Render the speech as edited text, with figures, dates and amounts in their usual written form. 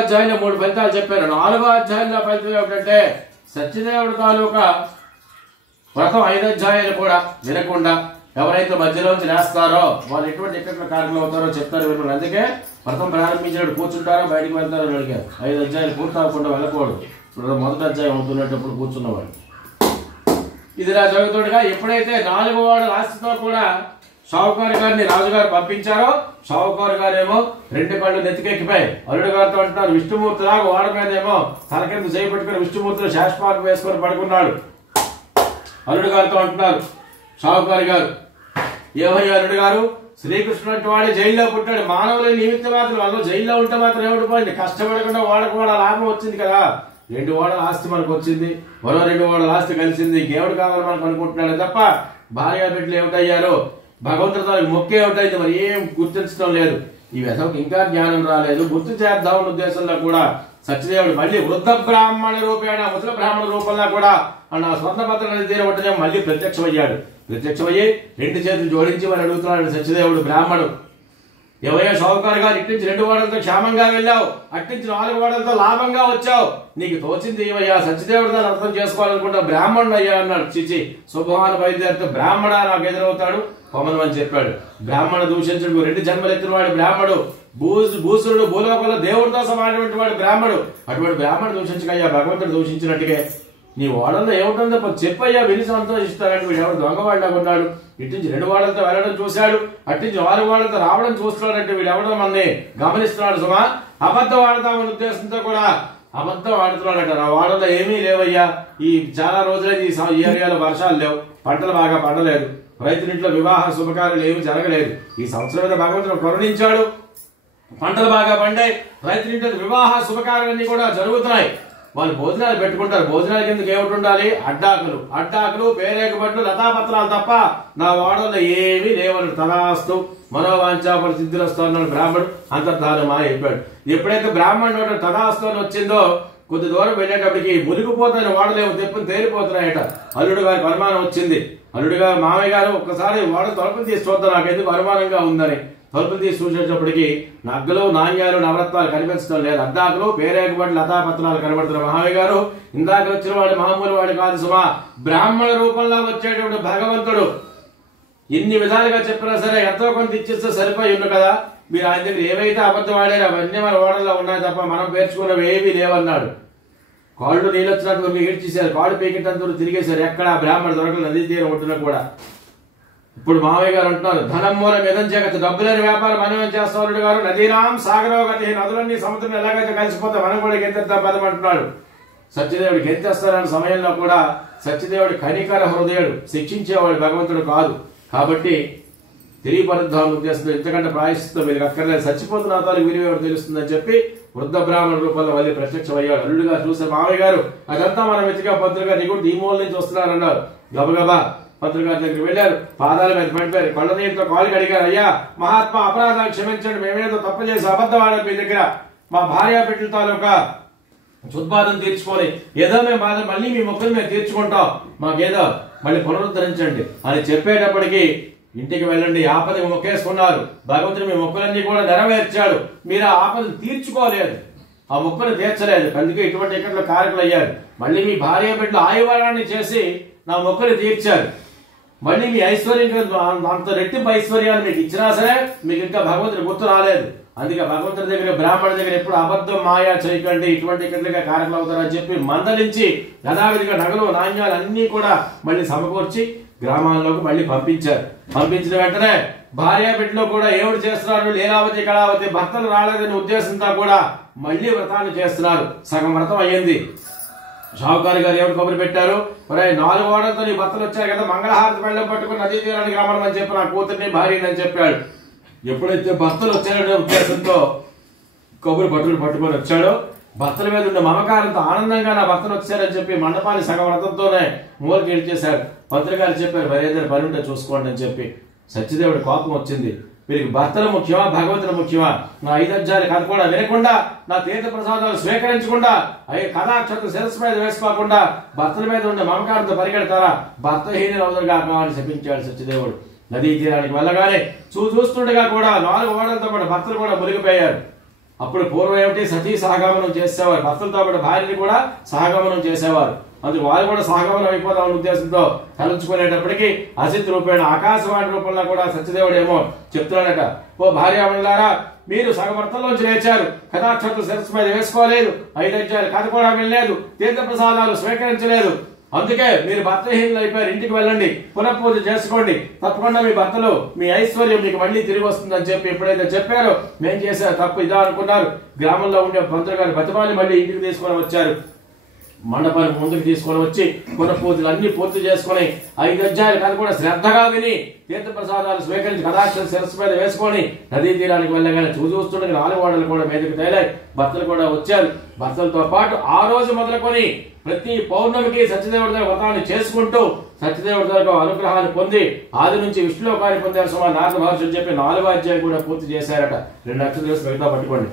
అధ్యాయంలో 3 ఫలితాలు చెప్పారు. 4వ అధ్యాయంలో ఫలితం ఏమిటంటే సత్యదేవుడు తాలూకా వ్రతం 5 అధ్యాయాలు కూడా వినకుండా ఎవరైతే మధ్యలోంచి లేస్తారో వాళ్ళు ఎటువంటి ఇక్కట్ల కారణం అవుతారో చెప్తారు వినరు. అందుకే వ్రతం ప్రారంభించినప్పుడు కూర్చుంటారో బయటకు వెళ్తారో అని అడిగారు. 5 అధ్యాయాలు పూర్తవకుండా వెళ్ళకూడదు. మొదటి అధ్యాయం ఉంటున్నప్పుడు కూర్చున్నవాడు. ఇది నా జరుగుతుండగా ఎప్పుడైతే 4వ వాడు ఆస్తితో కూడా షావుకారు గారిని రాజుగారు పంపించారో షావుకారు గారేమో 2 కళ్ళు నెత్తికెక్కిపోయి అల్లుడు గారితో అంటున్నారు విష్ణుమూర్తి లాగా వాడ మీద ఏమో తల కింద చేపట్టుకుని విష్ణుమూర్తిని శాశ్పాలకు వేసుకొని పడుకున్నాడు. అల్లుడు గారితో అంటున్నారు షావుకారు గారు, ఏమయ్య అల్లుడు గారు, శ్రీకృష్ణుడు వాడే జైల్లో పుట్టాడు. మానవుల నిమిత్తం మాత్రం వాళ్ళు జైల్లో ఉంటే మాత్రం ఏమిటిపోయింది, కష్టపడకుండా వాడకుండా లాభం వచ్చింది కదా. 2 ఓడల ఆస్తి మనకు వచ్చింది, మరో 2 ఓడల ఆస్తి కలిసింది, ఇంకేమిటి కావాలి మనకు అనుకుంటున్నాడు తప్ప భార్య బిడ్డలు ఏమిటయ్యారో భగవంతుడితో మొక్కే ఏమిటైతే మరి ఏం గుర్తించడం లేదు. ఈ వ్యధకు ఇంకా జ్ఞానం రాలేదు. గుర్తు చేద్దామన్న ఉద్దేశంలో కూడా సత్యదేవుడు మళ్ళీ వృద్ధ బ్రాహ్మణ రూపేణ ముసలి బ్రాహ్మణ రూపంలో కూడా అన్న స్వర్ణపత్ర తీర ఉంటేనే మళ్ళీ ప్రత్యక్షమయ్యాడు. ప్రత్యక్షమయ్యి 2 చేతులు జోడించి మరి అడుగుతున్నాడు సత్యదేవుడు బ్రాహ్మణుడు, ఎవరో షావుకారు గారు ఇట్టించి 2 ఓడలతో క్షేమంగా వెళ్ళావు, అట్టించి 4 ఓడలతో లాభంగా వచ్చావు, నీకు తోచింది ఏమయ్యా, సత్యదేవుడు దాన్ని అర్థం చేసుకోవాలనుకుంటా బ్రాహ్మణుడు అయ్యా అన్నాడు. చిచి శుభవాను బయలుదేరితే బ్రాహ్మణ నాకు ఎదురవుతాడు పొమ్మను అని చెప్పాడు. బ్రాహ్మణ దూషించుడు 2 జన్మలు ఎత్తిన వాడు బ్రాహ్మడు, భూసురుడు భూలోకంలో దేవుడితో సమానటువంటి వాడు బ్రాహ్మడు. అటువంటి బ్రాహ్మణుడు దూషించకయ్యా భగవంతుడు దూషించినట్టుగా నీ ఓడల్లో ఏమిటందో చెప్పయ్యా విని సంతోషిస్తాడని వీడు ఎవరు దొంగవాడిలా ఉన్నాడు. ఇట్టించి 2 ఓడలతో వెళ్ళడం చూశాడు, అట్టించి 4 ఓడలతో రావడం చూస్తున్నాడంటే వీడు ఎవడో మనని గమనిస్తున్నాడు. సుమా అబద్ధం ఆడతామన్న ఉద్దేశంతో కూడా అబద్ధం ఆడుతున్నాడట. నా వాడల్లో ఏమీ లేవయ్యా, ఈ చాలా రోజులైంది ఈ ఏరియాలో వర్షాలు లేవు, పంటలు బాగా పండలేదు, రైతులింట్లో వివాహ శుభకార్యాలు ఏమి జరగలేదు. ఈ సంవత్సరం మీద భగవంతుడు కరుణించాడు, పంటలు బాగా పండాయి, రైతులింట్లో వివాహ శుభకార్యాలన్నీ కూడా జరుగుతున్నాయి. వాళ్ళు భోజనాలు పెట్టుకుంటారు. భోజనాల కిందకి ఏమిటి ఉండాలి, అడ్డాకులు పేరేకబట్లు లతాపత్రాలు తప్ప నా వాడల్లో ఏమీ లేవని తదాస్తు మనోవాంఛాపడి సిద్ధులస్తూ అన్నాడు బ్రాహ్మణుడు. అంతర్ధానమా అయిపోయాడు. ఎప్పుడైతే బ్రాహ్మణుడు తదాస్తు అని వచ్చిందో కొద్ది దూరం వెళ్ళేటప్పటికి మునిగిపోతున్న వాడలేమో తెప్పుని తేలిపోతున్నాయట. అల్లుడు గారికి అనుమానం వచ్చింది. అల్లుడు గారు మామయ్య గారు ఒక్కసారి వాడ తలుపులు తీసి చూద్దాం, నాకెందుకు అనుమానంగా ఉందని తలుపులు తీసి చూసేటప్పటికి నగ్గలు నాణ్యాలు నవరత్నాలు కనిపించడం లేదు. అద్దాకులు పేరేకబడి లతాపత్రాలు కనబడుతున్న మామయ్య గారు ఇందాక వచ్చిన వాడు మామూలు వాడు కాదు సుమా, బ్రాహ్మణ రూపంలో వచ్చేటువంటి భగవంతుడు. ఇన్ని విధాలుగా చెప్పినా సరే ఎంతో కొంత ఇచ్చిస్తే సరిపోయి ఉంది కదా. మీరు ఆయన దగ్గర ఏవైతే అబద్ధం ఆడారో అవన్నీ మన ఓడల్లో ఉన్నాయి తప్ప మనం పేర్చుకున్నవి ఏమీ లేవన్నాడు. కాళ్ళు నీళ్ళు వచ్చినట్టు వరకు ఏడ్చేశారు, కాళ్ళు పీకెట్టంత తిరిగేశారు. ఎక్కడ బ్రాహ్మణ దొరకలు నదీ తీరం ఒడ్డున కూడా. ఇప్పుడు మామయ్య గారు అంటున్నారు ధనం మూలం ఎదం జగత్, డబ్బులేని వ్యాపారం మనం ఏం చేస్తాం అల్లుడు గారు, నదీనాం సాగరోగతి, నదులన్నీ సముద్రం ఎలాగైతే కలిసిపోతే మనం కూడా గెంతెత్తాం పదం అంటున్నాడు. సత్యదేవుడు గెంతేస్తారన్న సమయంలో కూడా సత్యదేవుడు కనికర హృదయుడు, శిక్షించేవాడు భగవంతుడు కాదు. కాబట్టి తెలియపరుద్దామని ఉద్దేశంతో ఇంతకంటే ప్రాయశ్చిత్తం వీళ్ళకి అక్కర్లేదు, చచ్చిపోతున్న తాలూకు విలువ తెలుస్తుందని చెప్పి వృద్ధ బ్రాహ్మణ రూపంలో మళ్ళీ ప్రత్యక్షమయ్యాడు. అల్లుడుగా చూసారు మామయ్య గారు అదంతా మనం వెతిగా పత్రిక దిగుడు ఈ మూల నుంచి వస్తున్నారన్నారు. గబగబా పత్రిక దగ్గరికి వెళ్ళారు, పాదాల మీద పడిపోయారు, కళ్ళ నీటితో కాలు అడిగారు, అయ్యా మహాత్మా అపరాధాలు క్షమించండి, మేమేదో తప్పు చేసి అబద్ధం ఆడారు మీ దగ్గర, మా భార్య బిడ్డల తాలూకా చుద్బాధం తీర్చుకొని ఏదో మేము బాధ మళ్ళీ మీ మొక్కలు మేము తీర్చుకుంటాం, మాకేదో మళ్ళీ పునరుద్ధరించండి అని చెప్పేటప్పటికి ఇంటికి వెళ్ళండి, ఆపద మొక్కేసుకున్నారు, భగవంతుడు మీ మొక్కలన్నీ కూడా నెరవేర్చాడు, మీరు ఆ ఆపదను తీర్చుకోలేదు, ఆ మొక్కను తీర్చలేదు, అందుకే ఇటువంటి ఇక్కడ కారకులు అయ్యారు. మళ్ళీ మీ భార్య బిడ్డలు ఆయువారాన్ని చేసి నా మొక్కలు తీర్చారు, మళ్ళీ మీ ఐశ్వర్యం అంత రెట్టింపు ఐశ్వర్యాన్ని మీకు ఇచ్చినా సరే మీకు ఇంకా భగవంతుడు గుర్తు రాలేదు. అందుకే భగవంతుడి దగ్గర బ్రాహ్మణ దగ్గర ఎప్పుడు అబద్ధం మాయా చేయకండి, ఇటువంటి ఇక్కడిగా కారకులు అవుతారని చెప్పి మందలించి యథావిధిగా నగలు నాణ్యాలు అన్ని కూడా మళ్ళీ సమకూర్చి గ్రామాల్లోకి మళ్ళీ పంపించారు. పంపించిన వెంటనే భార్య బిడ్డలో కూడా ఏమిటి చేస్తున్నారు, లీలావతి కళావతి భర్తలు రాలేదనే ఉద్దేశంతో కూడా మళ్ళీ వ్రతాన్ని చేస్తున్నారు. సగం వ్రతం అయ్యింది. షావుకారు గారు ఏమిటి కబురు పెట్టారు, 4 ఓడలతో నీ భర్తలు వచ్చారు కదా, మంగళహారతి బెల్లం పట్టుకుని నదీ తీరానికి రమ్మని చెప్పి నా కూతుర్ని భార్యని అని చెప్పాడు. ఎప్పుడైతే భర్తలు వచ్చారనే ఉద్దేశంతో కబురు పట్టుకొని వచ్చాడో భర్తల మీద ఉన్న మమకారంతో ఆనందంగా నా భర్తలు వచ్చారని చెప్పి మండపాన్ని సగం వ్రతంతోనే మూలకి ఇచ్చేశారు. పత్రికలు చెప్పారు మరేదైనా పని ఉంటే చూసుకోండి అని చెప్పి. సత్యదేవుడి కోపం వచ్చింది, వీరికి భర్తలు ముఖ్యమా భగవంతుడు ముఖ్యమా, నా 5 అధ్యాయాలు కథ కూడా వినకుండా, నా తీర్థ ప్రసాదాలు స్వీకరించకుండా, కథాక్షత్ర శిరస్సు మీద వేసుకోకుండా భర్తల మీద ఉన్న మమకారంతో పరిగెడతారా, భర్తహీన రోజులుగా అని శపించాడు సత్యదేవుడు. నదీ తీరానికి వెళ్ళగానే చూస్తుండగా కూడా 4 ఓడలతో పాటు భర్తలు కూడా మునిగిపోయారు. అప్పుడు పూర్వం ఏమిటి సతీ సహగమనం చేసేవారు, భర్తలతో పాటు భార్యని కూడా సహగమనం చేసేవారు. అందుకు వారు కూడా సహగమనం అయిపోదామనే ఉద్దేశంతో తలుచుకునేటప్పటికీ అసిత్ రూపేణ ఆకాశవాణి రూపంలో కూడా సత్యదేవుడు ఏమో చెప్తున్నాడట, ఓ భార్యామణులారా, మీరు సగభర్తల్లోంచి లేచారు, కథాక్షత్ర శిరస్సు మీద వేసుకోలేదు, 5 అధ్యాయాలు కథ కూడా వినలేదు, తీర్థప్రసాదాలు స్వీకరించలేదు, అందుకే మీరు భర్తహీనులు అయిపోయారు. ఇంటికి వెళ్ళండి, పునఃపూజ చేసుకోండి, తప్పకుండా మీ భర్తలు మీ ఐశ్వర్యం మీకు మళ్ళీ తిరిగి వస్తుందని చెప్పి ఎప్పుడైతే చెప్పారో మేము చేసే తప్పు ఇదా అనుకున్నారు. గ్రామంలో ఉండే పంతులు గారు బతిమాలి మళ్ళీ ఇంటికి తీసుకొని వచ్చారు. మండపాన్ని ముందుకు తీసుకొని వచ్చి పునఃపూజలు అన్ని పూర్తి చేసుకుని 5 అధ్యాయాలు కథ కూడా శ్రద్ధగా విని తీర్థప్రసాదాలు స్వీకరించి కథాక్షర శిరస్సు మీద వేసుకొని నదీ తీరానికి వెళ్ళగానే చూస్తుండగా 4 వాడలు కూడా మీదకి తేలాయి. భర్తలు కూడా వచ్చారు. భర్తలతో పాటు ఆ రోజు మొదలుకొని ప్రతి పౌర్ణమికి సత్యదేవుడి దగ్గర వ్రతాన్ని చేసుకుంటూ సత్యదేవుడి దగ్గర అనుగ్రహాన్ని పొంది ఆది నుంచి విష్ణులోకాన్ని పొందారు. సుమారు నారద మహర్షులు చెప్పి 4వ అధ్యాయం కూడా పూర్తి చేశారట. 2 అక్షరాలు మిగతా పట్టుకోండి.